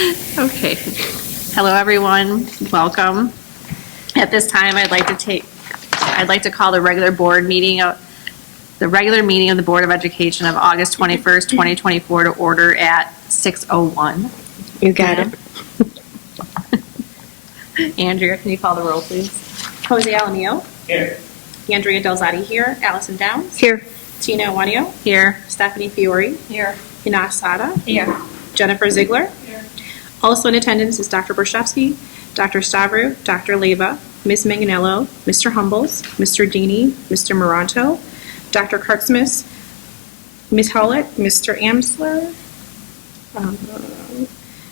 Okay. Hello, everyone. Welcome. At this time, I'd like to call the regular meeting of the Board of Education of August 21st, 2024 to order at 6:01. You got it. Andrea, can you call the roll, please? Jose Alamillo. Here. Andrea Delzati here. Allison Downs. Here. Tina Iwanio. Here. Stephanie Fiore. Here. Hina Sada. Here. Jennifer Ziegler. Here. Also in attendance is Dr. Borshevsky, Dr. Stavru, Dr. Leva, Ms. Manganello, Mr. Humbles, Mr. Dini, Mr. Moranto, Dr. Kartsmith, Ms. Howlett, Mr. Amsler,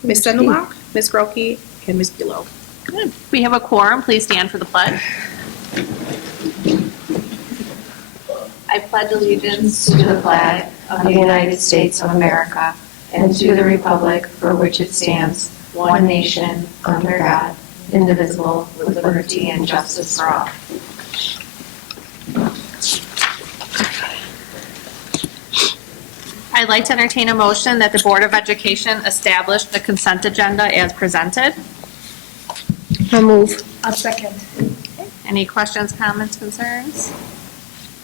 Ms. Sendelbach, Ms. Grokey, and Ms. Bulow. Good. We have a quorum. Please stand for the pledge. I pledge allegiance to the flag of the United States of America and to the republic for which it stands, one nation, under God, indivisible, with liberty and justice for all. I'd like to entertain a motion that the Board of Education establish the consent agenda as presented. I'll move. A second. Any questions, comments, concerns?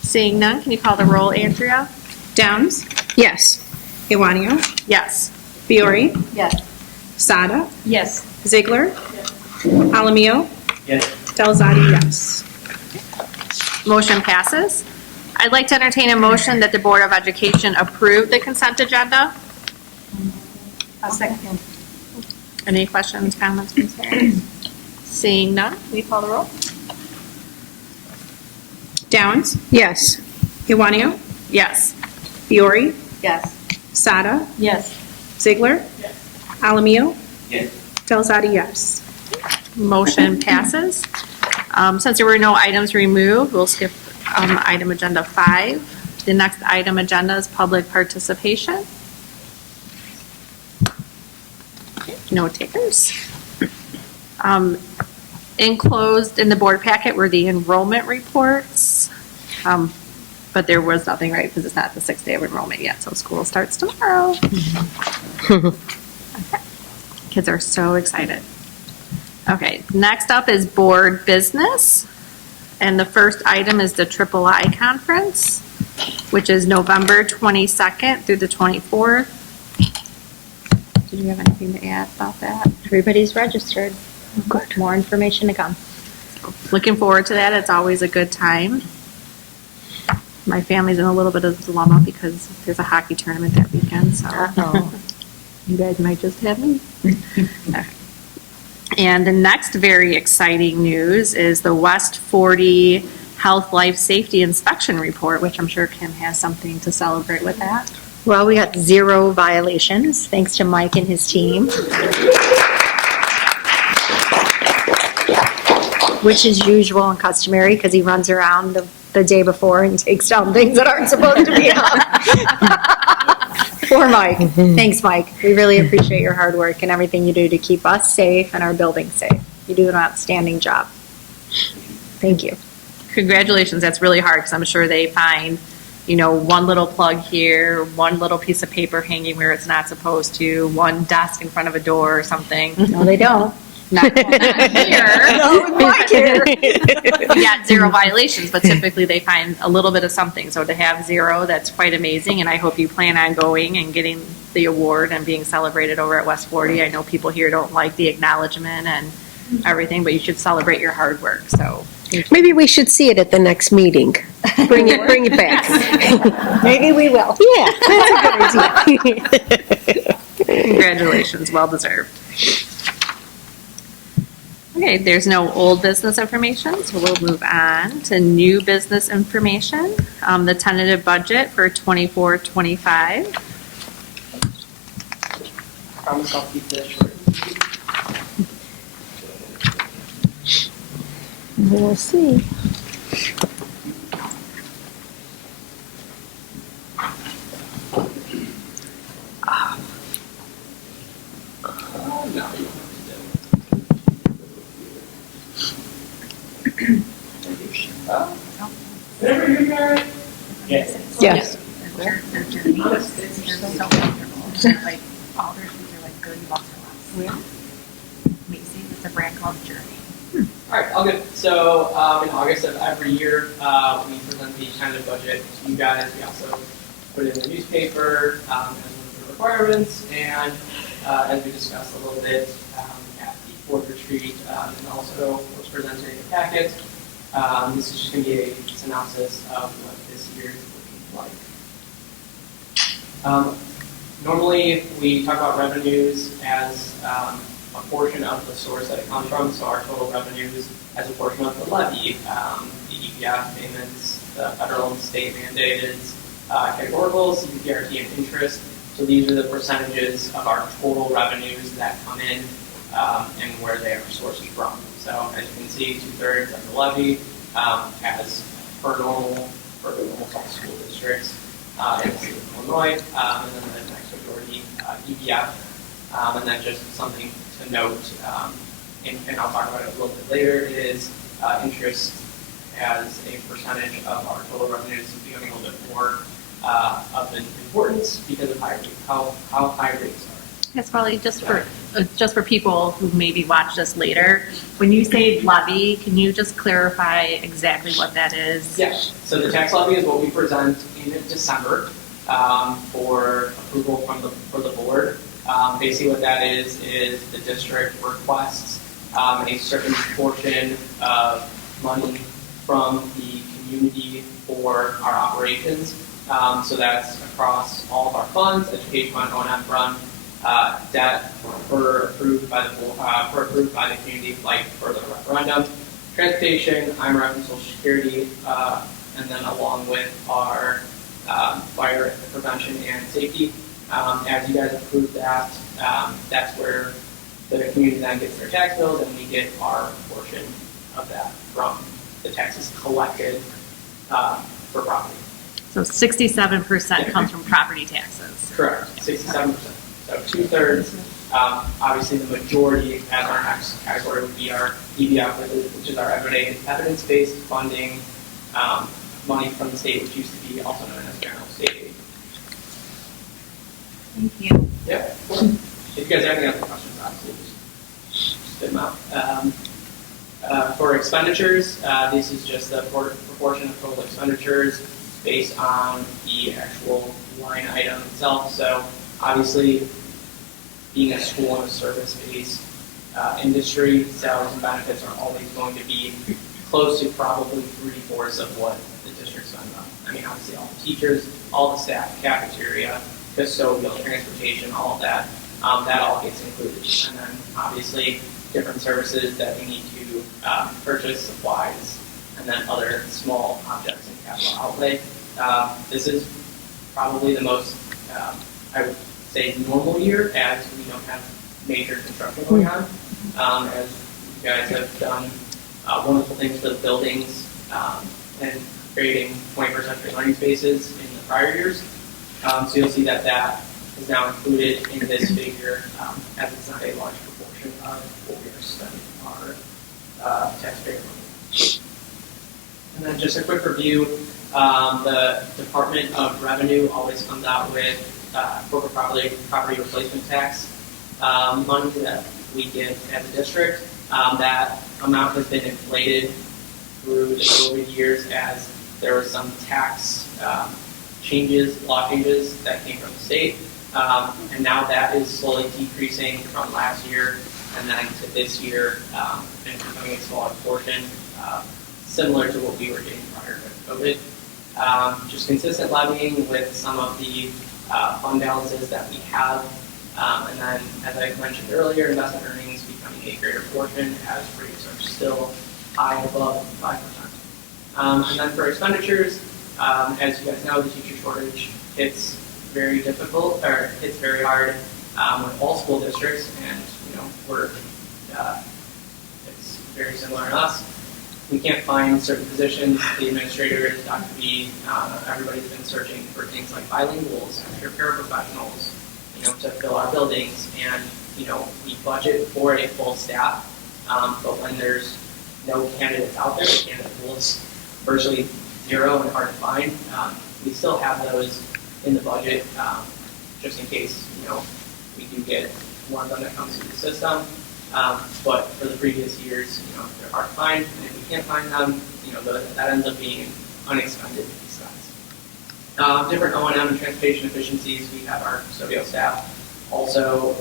Seeing none, can you call the roll, Andrea? Downs, Yes. Iwanio, Yes. Fiore, Yes. Sada, Yes. Ziegler, Alamillo, Yes. Delzati, yes. Motion passes. I'd like to entertain a motion that the Board of Education approve the consent agenda. A second. Any questions, comments, concerns? Seeing none, can you call the roll? Downs, Yes. Iwanio, Yes. Fiore, Yes. Sada, Yes. Ziegler, Yes. Alamillo, Yes. Delzati, yes. Motion passes. Since there were no items removed, we'll skip item agenda 5. The next item agenda is public participation. No takers. Enclosed in the board packet were the enrollment reports, but there was nothing, right, because it's not the 6th day of enrollment yet, so school starts tomorrow. Okay. Kids are so excited. Okay, next up is board business, and the first item is the III conference, which is November 22nd through the 24th. Did you have anything to add about that? Everybody's registered. Good. More information to come. Looking forward to that. It's always a good time. My family's in a little bit of a dilemma because there's a hockey tournament that weekend, so you guys might just have me. Okay. And the next very exciting news is the West 40 Health, Life, Safety Inspection Report, which I'm sure Kim has something to celebrate with that. Well, we got 0 violations, thanks to Mike and his team. Which is usual and customary because he runs around the day before and takes down things that aren't supposed to be up. Poor Mike. Thanks, Mike. We really appreciate your hard work and everything you do to keep us safe and our building safe. You do an outstanding job. Thank you. Congratulations. That's really hard because I'm sure they find, one little plug here, one little piece of paper hanging where it's not supposed to, one desk in front of a door or something. No, they don't. Not here. No, Mike here. We got 0 violations, but typically they find a little bit of something. So to have 0, that's quite amazing. And I hope you plan on going and getting the award and being celebrated over at West 40. I know people here don't like the acknowledgement and everything, but you should celebrate your hard work. So Maybe we should see it at the next meeting. Bring it back. Maybe we will. Yeah, that's a good idea. congratulations, well deserved. Okay, there's no old business information, so we'll move on to new business information. The tentative budget for 24-25. Promise I'll keep this short. We'll see. Yes. Yes. They're so comfortable. Like, all their shoes are like $30 or less. Well, Macy, it's a brand called Journey. All right, all good. So in August of every year, we present the tentative budget to you guys. We also put it in the newspaper as one of the requirements, and as we discussed a little bit at the board retreat, and also was presented in the packet. This is just going to be a synopsis of what this year is looking like. Normally, we talk about revenues as a portion of the source that it comes from, so our total revenues as a portion of the levy, the EPF payments, the federal and state mandated categoricals, UPRT, and interest. So these are the percentages of our total revenues that come in and where they are sourced from. So as you can see, 2/3 of the levy as per normal for the normal public school districts in the state of Illinois, and then the next majority EPF, and then just something to note, and I'll talk about it a little bit later, is interest as a percentage of our total revenues is becoming a little bit more of an importance because of how high rates are. That's probably just for people who maybe watch this later. When you say levy, can you just clarify exactly what that is? Yeah. So the tax levy is what we present in December for approval for the board. Basically, what that is the district requests a certain portion of money from the community for our operations. So that's across all of our funds, education fund, O&M fund, debt for approved by the community, like for the referendum, transportation, IMRF, and Social Security, and then along with our fire prevention and safety. As you guys approve that, that's where the community then gets their tax bills, and we get our portion of that from the taxes collected for property. So 67% comes from property taxes. Correct, 67%. So 2/3. Obviously, the majority as our next category would be our EBF, which is our evidence-based funding money from the state, which used to be also known as general state aid. Thank you. Yep. If you guys have any other questions, obviously, just spit them out. For expenditures, this is just the proportion of total expenditures based on the actual line item itself. So obviously, being a school and a service-based industry, salaries and benefits are always going to be close to probably 3/4 of what the district spends on. I mean, obviously, all the teachers, all the staff, cafeteria, custodial, transportation, all of that, that all gets included. And then, obviously, different services that we need to purchase, supplies, and then other small objects in capital outlay. This is probably the most, I would say, normal year, as we don't have major construction going on. As you guys have done wonderful things for the buildings and creating 21st century learning spaces in the prior years. So you'll see that that is now included in this figure, as it's not a large proportion of what we are spending our taxpayer money. And then just a quick review, the Department of Revenue always comes out with corporate property replacement tax money that we get as a district. That amount has been inflated through the COVID years as there were some tax law changes that came from the state. And now that is slowly decreasing from last year and then to this year and becoming a smaller portion, similar to what we were getting prior to COVID. Just consistent levying with some of the fund balances that we have. And then, as I mentioned earlier, investment earnings becoming a greater portion as rates are still high above 5%. And then for expenditures, as you guys know, the teacher shortage, it's very difficult, or it's very hard with all school districts, and it's very similar to us. We can't find certain positions. The administrators, Dr. B, everybody's been searching for things like bilinguals, extra paraprofessionals, to fill our buildings, and we budget for a full staff, but when there's no candidates out there, the candidate pool is virtually zero and hard to find. We still have those in the budget, just in case we do get one of them that comes through the system. But for the previous years, if they're hard to find, and if we can't find them, that ends up being an unexpended expense. Different O&M and transportation efficiencies. We have our custodial staff also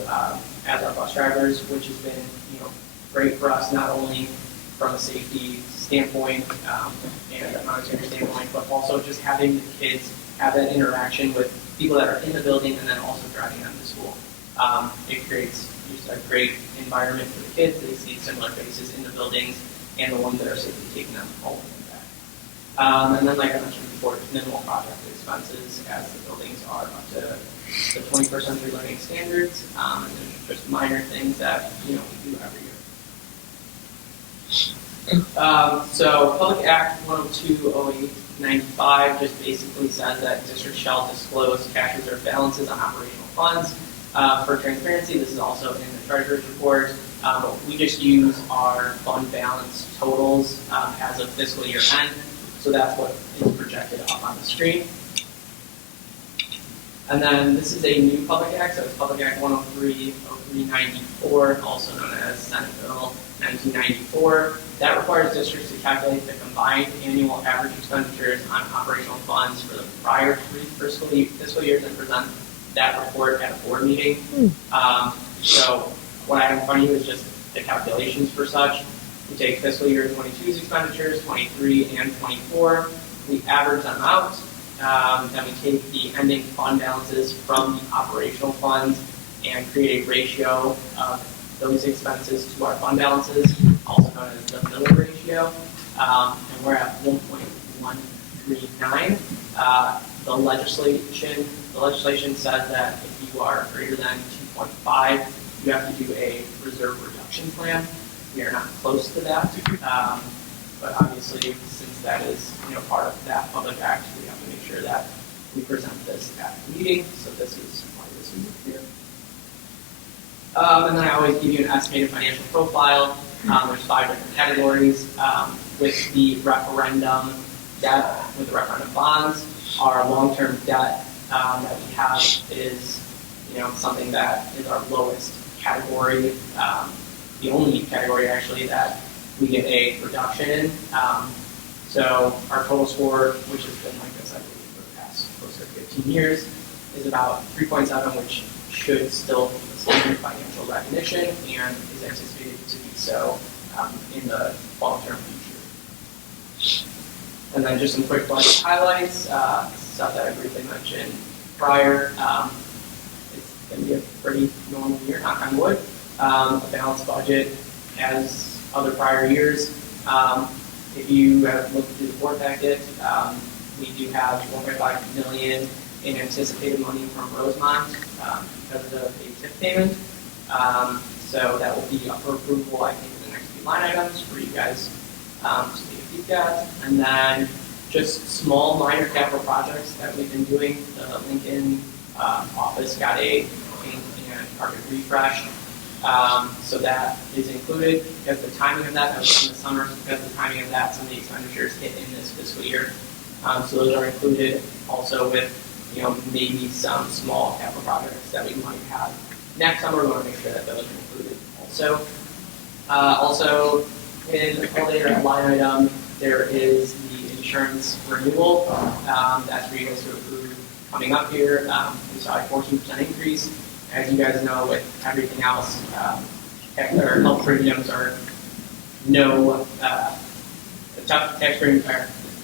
as our bus drivers, which has been great for us, not only from a safety standpoint and a monetary standpoint, but also just having the kids have that interaction with people that are in the building and then also driving them to school. It creates just a great environment for the kids. They see similar faces in the buildings and the ones that are safely taking them home and back. And then, like I mentioned before, minimal project expenses as the buildings are up to the 21st century learning standards, and then just minor things that we do every year. So Public Act 102-08-95 just basically says that districts shall disclose cash reserve balances on operational funds. For transparency, this is also in the treasurer's report. But we just use our fund balance totals as of fiscal year end. So that's what is projected up on the screen. And then this is a new Public Act, so it's Public Act 103-03-94, also known as Senate Bill 1994. That requires districts to calculate the combined annual average expenditures on operational funds for the prior 3 fiscal years and present that report at a board meeting. So what I have in front of you is just the calculations for such. We take fiscal year 22's expenditures, 23 and 24. We average them out. Then we take the ending fund balances from the operational funds and create a ratio of those expenses to our fund balances, also known as the Miller ratio. And we're at 1.139. The legislation says that if you are greater than 2.5, you have to do a reserve reduction plan. We are not close to that, but obviously, since that is part of that public act, we have to make sure that we present this at the meeting. So this is why this is here. And then I always give you an estimated financial profile. There's 5 different categories. With the referendum debt, with the referendum bonds, our long-term debt that we have is something that is our lowest category, the only category actually that we get a reduction in. So our total score, which has been like this, I believe, for the past close to 15 years, is about 3.7, which should still be the standard financial recognition and is anticipated to be so in the long-term future. And then just some quick budget highlights, stuff that I briefly mentioned prior. It's going to be a pretty normal year, knock on wood. A balanced budget as other prior years. If you have looked through the board packet, we do have $1.5 million in anticipated money from Rosemont because of a TIP payment. So that will be up for approval, I think, in the next few line items for you guys to take a peek at. And then just small, minor capital projects that we've been doing. The Lincoln office got a paint and carpet refresh. So that is included. Because the timing of that was in the summer, because the timing of that, some of the expenditures hit in this fiscal year. So those are included also with, maybe some small capital projects that we might have next summer. We want to make sure that those are included also. Also, in the coordinator line item, there is the insurance renewal. That's for you guys to approve coming up here. We saw a 14% increase. As you guys know, with everything else, their health premiums are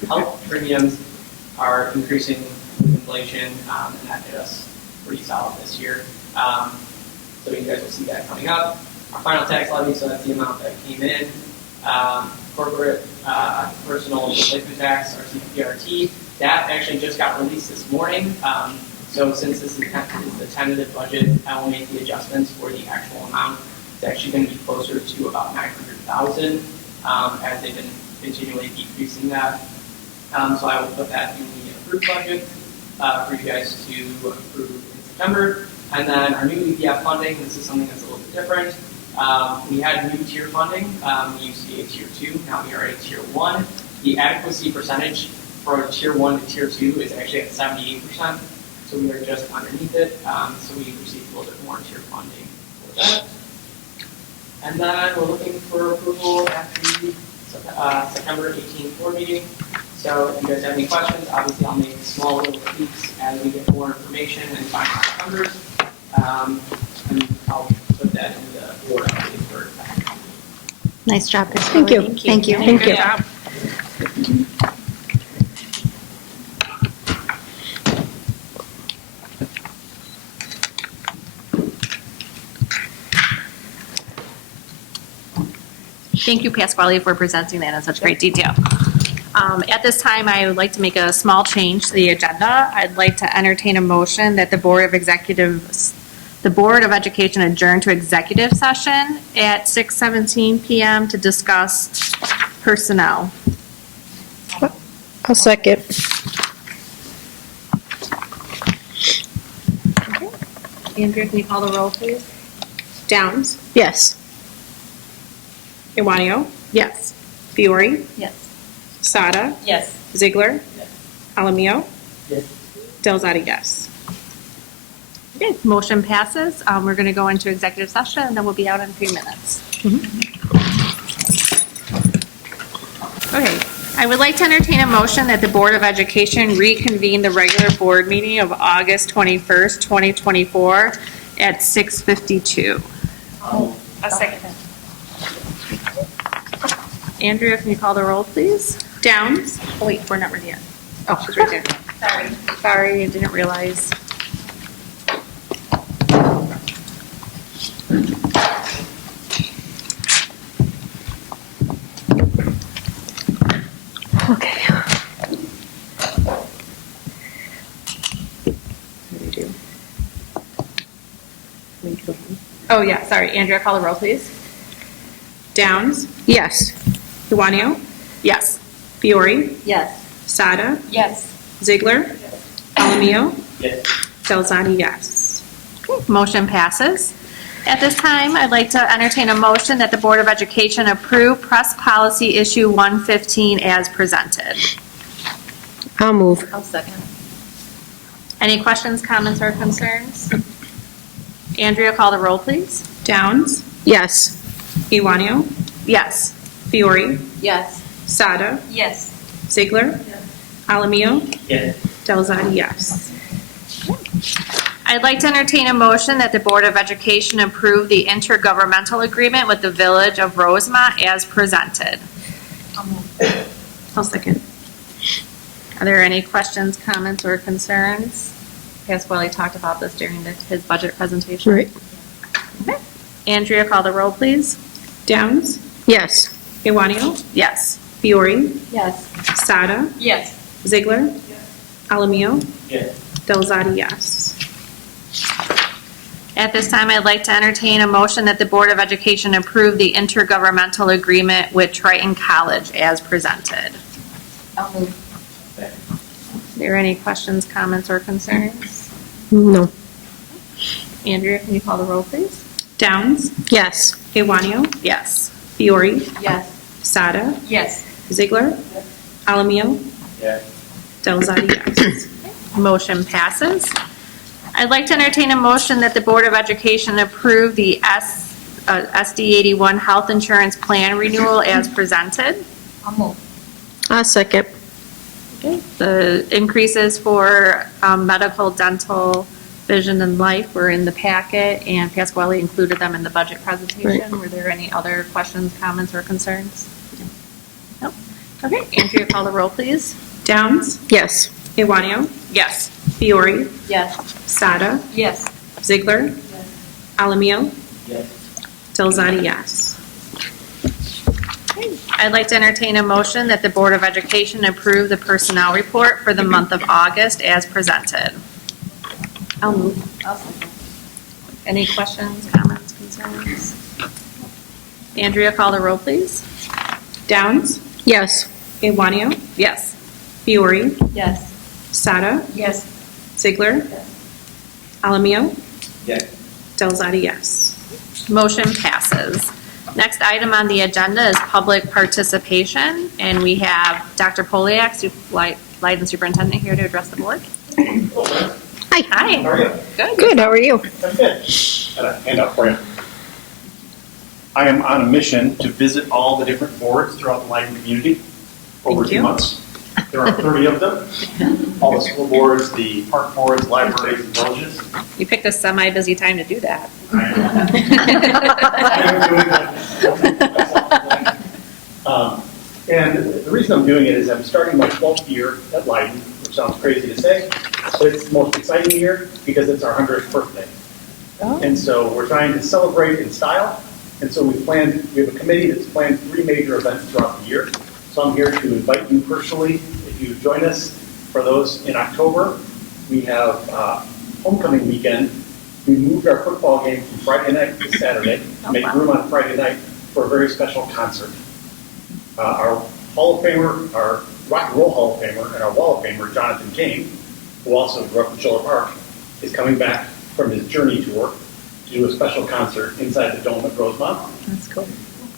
health premiums are increasing with inflation, and that hit us pretty solid this year. So you guys will see that coming up. Our final tax levy, so that's the amount that came in. Corporate personal replacement tax, our CPRT, that actually just got released this morning. So since this is the tentative budget, I will make the adjustments for the actual amount. It's actually going to be closer to about $900,000 as they've been continually decreasing that. So I will put that in the approved budget for you guys to approve in September. And then our new EPF funding, this is something that's a little bit different. We had new tier funding. We used to be a tier 2, now we are a tier 1. The adequacy percentage for tier 1 to tier 2 is actually at 78%. So we are just underneath it. So we received a little bit more tier funding for that. And then we're looking for approval at the September 18th board meeting. So if you guys have any questions, obviously I'll make small little tweaks as we get more information and find out numbers. And I'll put that in the board update for Nice job. Thank you. Thank you. Thank you. Good job. Thank you, Pasquale, for presenting that in such great detail. At this time, I would like to make a small change to the agenda. I'd like to entertain a motion that the Board of Education adjourn to executive session at 6:17 PM to discuss personnel. I'll second. Andrea, can you call the roll, please? Downs, Yes. Iwanio, Yes. Fiore, Yes. Sada, Yes. Ziegler, Alamio, Yes. Delzadi, yes. Okay, motion passes. We're going to go into executive session, and then we'll be out in a few minutes. Okay, I would like to entertain a motion that the Board of Education reconvene the regular board meeting of August 21st, 2024 at 6:52. A second. Andrea, can you call the roll, please? Downs, Oh, wait, we're not ready yet. Oh, she's right there. Sorry. Sorry, I didn't realize. Okay. Oh, yeah, sorry. Andrea, call the roll, please. Downs, Yes. Iwanio, Yes. Fiore, Yes. Sada, Yes. Ziegler, Alamio, Yes. Delzadi, yes. Motion passes. At this time, I'd like to entertain a motion that the Board of Education approve press policy issue 115 as presented. I'll move. I'll second. Any questions, comments, or concerns? Andrea, call the roll, please. Downs, Yes. Iwanio, Yes. Fiore, Yes. Sada, Yes. Ziegler, Alamio, Yes. Delzadi, yes. I'd like to entertain a motion that the Board of Education approve the intergovernmental agreement with the Village of Rosemont as presented. I'll move. I'll second. Are there any questions, comments, or concerns? Pasquale talked about this during his budget presentation. Right. Okay. Andrea, call the roll, please. Downs, Yes. Iwanio, Yes. Fiore, Yes. Sada, Yes. Ziegler, Alamio, Yes. Delzadi, yes. At this time, I'd like to entertain a motion that the Board of Education approve the intergovernmental agreement with Triton College as presented. I'll move. Are there any questions, comments, or concerns? No. Andrea, can you call the roll, please? Downs, Yes. Iwanio, Yes. Fiore, Yes. Sada, Yes. Ziegler, Alamio, Yes. Delzadi, yes. Motion passes. I'd like to entertain a motion that the Board of Education approve the SD 81 health insurance plan renewal as presented. I'll move. I'll second. Okay. The increases for medical, dental, vision, and life were in the packet, and Pasquale included them in the budget presentation. Right. Were there any other questions, comments, or concerns? Nope. Okay, Andrea, call the roll, please. Downs, Yes. Iwanio, Yes. Fiore, Yes. Sada, Yes. Ziegler, Alamio, Yes. Delzadi, yes. I'd like to entertain a motion that the Board of Education approve the personnel report for the month of August as presented. I'll move. I'll second. Any questions, comments, concerns? Andrea, call the roll, please. Downs, Yes. Iwanio, Yes. Fiore, Yes. Sada, Yes. Ziegler, Alamio, Yes. Delzadi, yes. Motion passes. Next item on the agenda is public participation, and we have Dr. Poliak, Lighting Superintendent, here to address the board. Hi. Hi. How are you? Good. Good. How are you? I'm good. Got a handout for you. I am on a mission to visit all the different boards throughout the Leiden community over Thank 2 you. months. There are 30 of them. All the school boards, the park boards, libraries, and villages. You picked a semi-busy time to do that. And the reason I'm doing it is I'm starting my 12th year at Leiden, which sounds crazy to say, but it's the most exciting year because it's our 100th birthday. And so we're trying to celebrate in style. And so we have a committee that's planned 3 major events throughout the year. So I'm here to invite you personally, if you join us for those in October. We have homecoming weekend. We moved our football game from Friday night to Saturday to make room on Friday night for a very special concert. Our Hall of Famer, our Rock and Roll Hall of Famer, and our Wall of Famer, Jonathan Kane, who also grew up in Schiller Park, is coming back from his Journey tour to do a special concert inside the Dome at Rosemont. That's cool.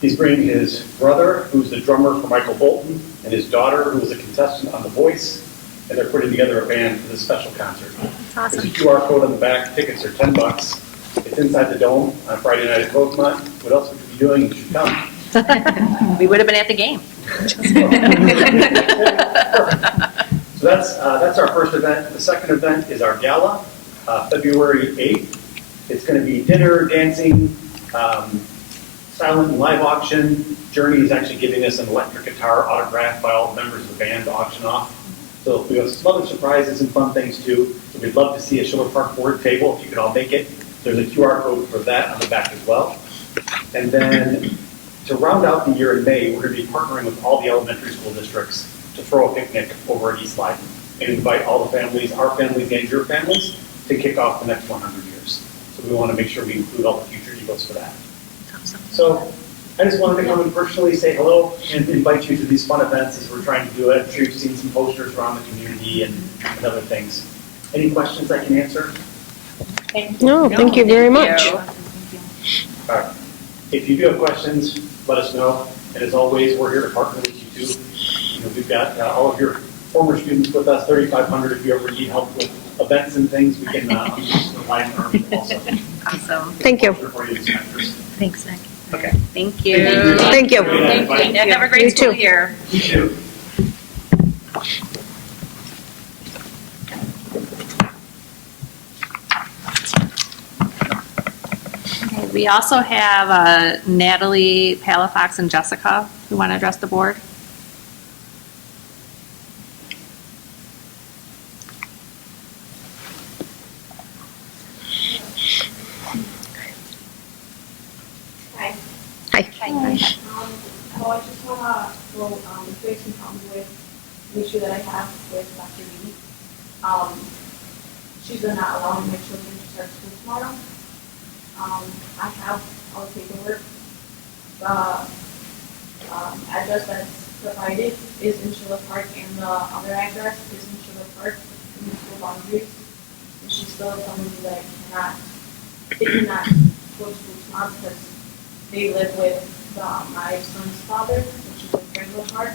He's bringing his brother, who's the drummer for Michael Bolton, and his daughter, who was a contestant on The Voice, and they're putting together a band for this special concert. That's There's a awesome. QR code on the back. Tickets are $10. It's inside the Dome on Friday night at Rosemont. What else would you be doing? You should come. We would have been at the game. So that's our first event. The second event is our gala, February 8th. It's going to be dinner, dancing, silent and live auction. Journey is actually giving us an electric guitar autographed by all the members of the band to auction off. So we have some other surprises and fun things too. So we'd love to see a Schiller Park board table if you could all make it. There's a QR code for that on the back as well. And then to round out the year in May, we're going to be partnering with all the elementary school districts to throw a picnic over at East Leiden and invite all the families, our families and your families, to kick off the next 100 years. So we want to make sure we include all the future Eagles for that. So I just wanted to come and personally say hello and invite you to these fun events as we're trying to do it. I'm sure you've seen some posters around the community and other things. Any questions I can answer? No, thank you very much. All right. If you do have questions, let us know. And as always, we're here to partner with you too. You know, we've got all of your former students with us, 3,500. If you ever need help with events and things, we can use the line army also. Awesome. Thank you. For you, inspectors. Thanks, Nick. Okay. Thank you. Thank you. Thank you. Have a You great school too. year. You too. Okay, we also have Natalie, Palafox, and Jessica who want to address the board. Hi. Hi. I just want to go face some problems with the issue that I have with Dr. B. She's not allowing my children to start school tomorrow. I have all the paperwork. The address that's provided is in Schiller Park, and the other address is in Schiller Park, in the school boundaries. And she's still telling me that they cannot go to school tomorrow because they live with my son's father, which is in Granville Park.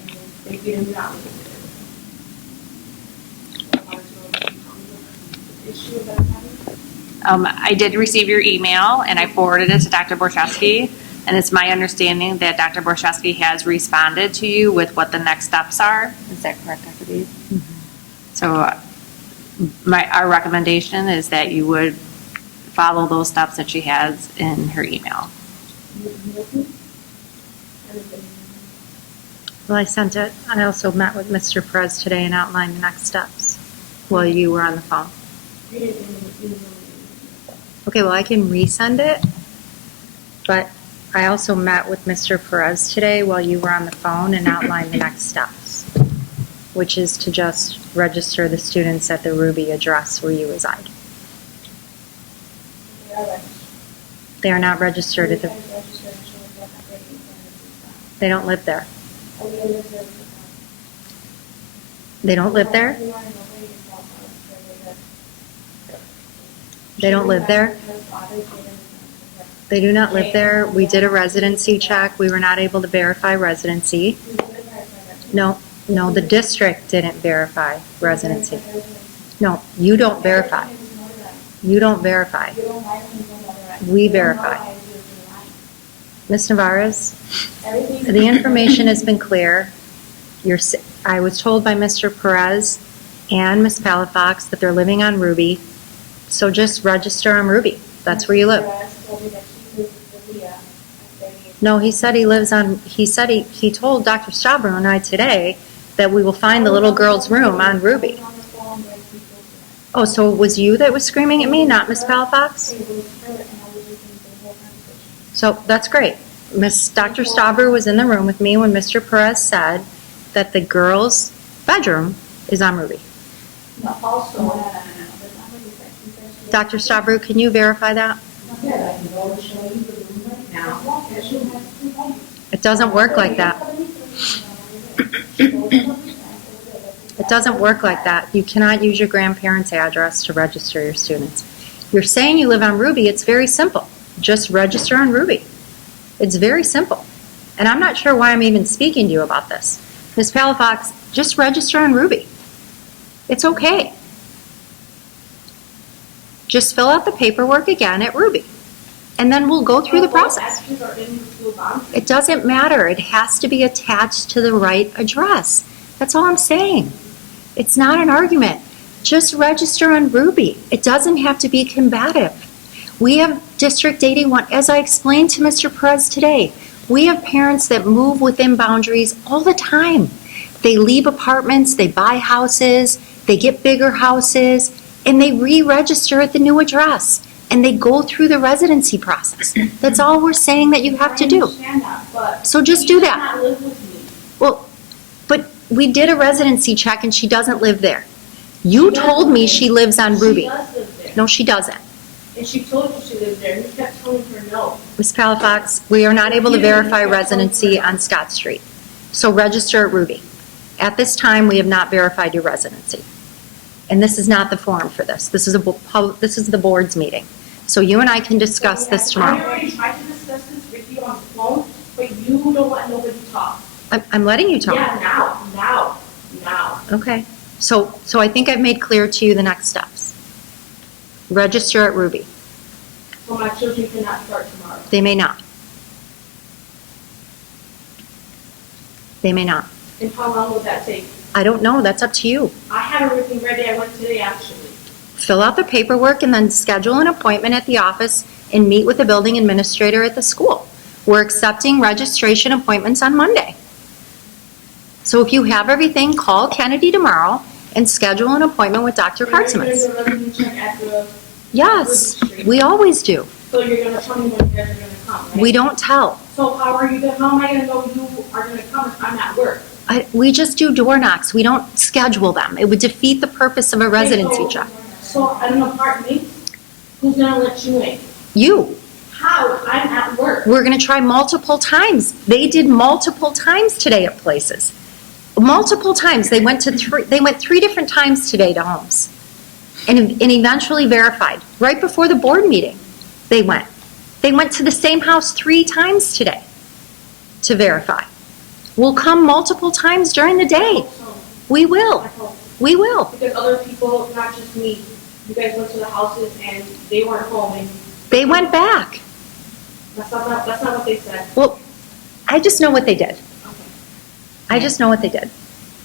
And they do not live with him. I wanted to know the issue that I'm having. I did receive your email, and I forwarded it to Dr. Borchowski, and it's my understanding that Dr. Borchowski has responded to you with what the next steps are. Is that correct, Dr. B? So our recommendation is that you would follow those steps that she has in her email. Well, I sent it. I also met with Mr. Perez today and outlined the next steps while you were on the phone. Okay, well, I can resend it, but I also met with Mr. Perez today while you were on the phone and outlined the next steps, which is to just register the students at the Ruby address where you reside. They are not registered at the, they don't live there. They don't live there? They don't live there? They do not live there. We did a residency check. We were not able to verify residency. No, the district didn't verify residency. No, you don't verify. You don't verify. We verify. Ms. Navarez, Everything. the information has been clear. I was told by Mr. Perez and Ms. Palafox that they're living on Ruby, so just register on Ruby. That's where you live. Told me that she lives with Leah. No, he said he lives on, he told Dr. Stabro and I today that we will find the little girl's room on Ruby. On the phone when she told me Oh, so it was you that was screaming at me, not Ms. Palafox? that. It was her, and I was listening to the whole conversation. So that's great. Dr. Stabro was in the room with me when Mr. Perez said that the girl's bedroom is on Ruby. No, also, that's not what he said. He said she- Dr. Stabro, can you verify that? Yeah, I can go and show you the room right now. Yeah, she has 2 bedrooms. It doesn't work like that. It doesn't work like that. You cannot use your grandparents' address to register your students. You're saying you live on Ruby, it's very simple. Just register on Ruby. It's very simple. And I'm not sure why I'm even speaking to you about this. Ms. Palafox, just register on Ruby. It's okay. Just fill out the paperwork again at Ruby. And then we'll go through the process. Both addresses are in the school boundary. It doesn't matter. It has to be attached to the right address. That's all I'm saying. It's not an argument. Just register on Ruby. It doesn't have to be combative. We have District 81, as I explained to Mr. Perez today, we have parents that move within boundaries all the time. They leave apartments, they buy houses, they get bigger houses, and they re-register at the new address. And they go through the residency process. That's all we're saying that you have to I do. understand that, but So just she do does that. not live with me. Well, but we did a residency check and she doesn't live there. You told me she lives on Ruby. She does live there. No, she doesn't. And she told you she lives there, and you kept telling her no. Ms. Palafox, we are not able to verify residency on Scott Street. So register at Ruby. At this time, we have not verified your residency. And this is not the forum for this. This is the board's meeting. So you and I can discuss this I tomorrow. already tried to discuss this with you on the phone, but you don't let nobody talk. I'm letting you talk. Yeah, now. Okay. So I think I've made clear to you the next steps. Register at Ruby. So my children cannot start tomorrow. They may not. They may not. And how long will that take? I don't know. That's up to you. I had everything ready. I went today, actually. Fill out the paperwork and then schedule an appointment at the office and meet with the building administrator at the school. We're accepting registration appointments on Monday. So if you have everything, call Kennedy tomorrow and schedule an appointment with Dr. And you're Kartzmans. gonna do a revenue check at the Yes, registry. we always do. So you're gonna tell me when you guys are gonna come, right? We don't tell. So how am I gonna know you are gonna come if I'm at work? We just do door knocks. We don't schedule them. It would defeat the purpose of a residency check. So at an apartment, who's gonna let you in? You. How? I'm at work. We're going to try multiple times. They did multiple times today at places. Multiple times. They went 3 different times today to homes. And eventually verified. Right before the board meeting, they went. They went to the same house 3 times today to verify. We'll come multiple times during the day. So, We I will. hope. We will. Because other people, not just me, you guys went to the houses and they weren't home and They went back. that's not what they said. Well, I just know what they did. Okay. I just know what they did.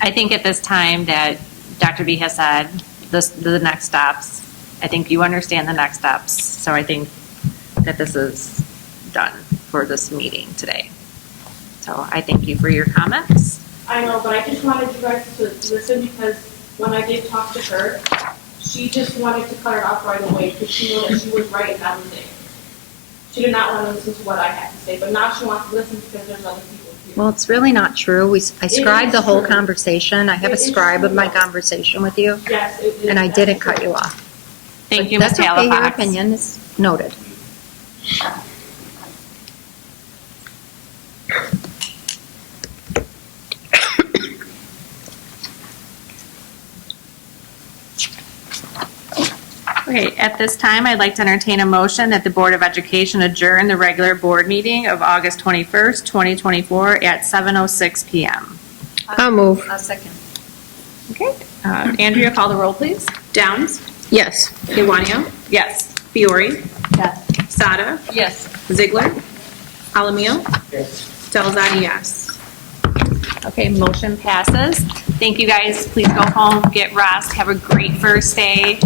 I think at this time that Dr. B has said, the next steps, I think you understand the next steps. So I think that this is done for this meeting today. So I thank you for your comments. I know, but I just wanted you guys to listen because when I did talk to her, she just wanted to cut it off right away because she knew that she was right and that was it. She did not want to listen to what I had to say, but now she wants to listen because there's other people here. Well, it's really not true. I scribed the whole true. conversation. I have a It is scribe of my true. conversation with you, Yes, it is. and I That's didn't true. cut you off. Thank But you, Ms. That's okay, your Palafox. opinion is noted. Okay, at this time, I'd like to entertain a motion that the Board of Education adjourn the regular board meeting of August 21st, 2024 at 7:06 PM. I'll move. A second. Okay, Andrea, call the roll, please. Downs, Yes. Iwanio, Yes. Fiore, Yes. Sada, Yes. Ziegler, Palomino? Yes. Delzadi, yes. Okay, motion passes. Thank you guys. Please go home, get rest, have a great first day.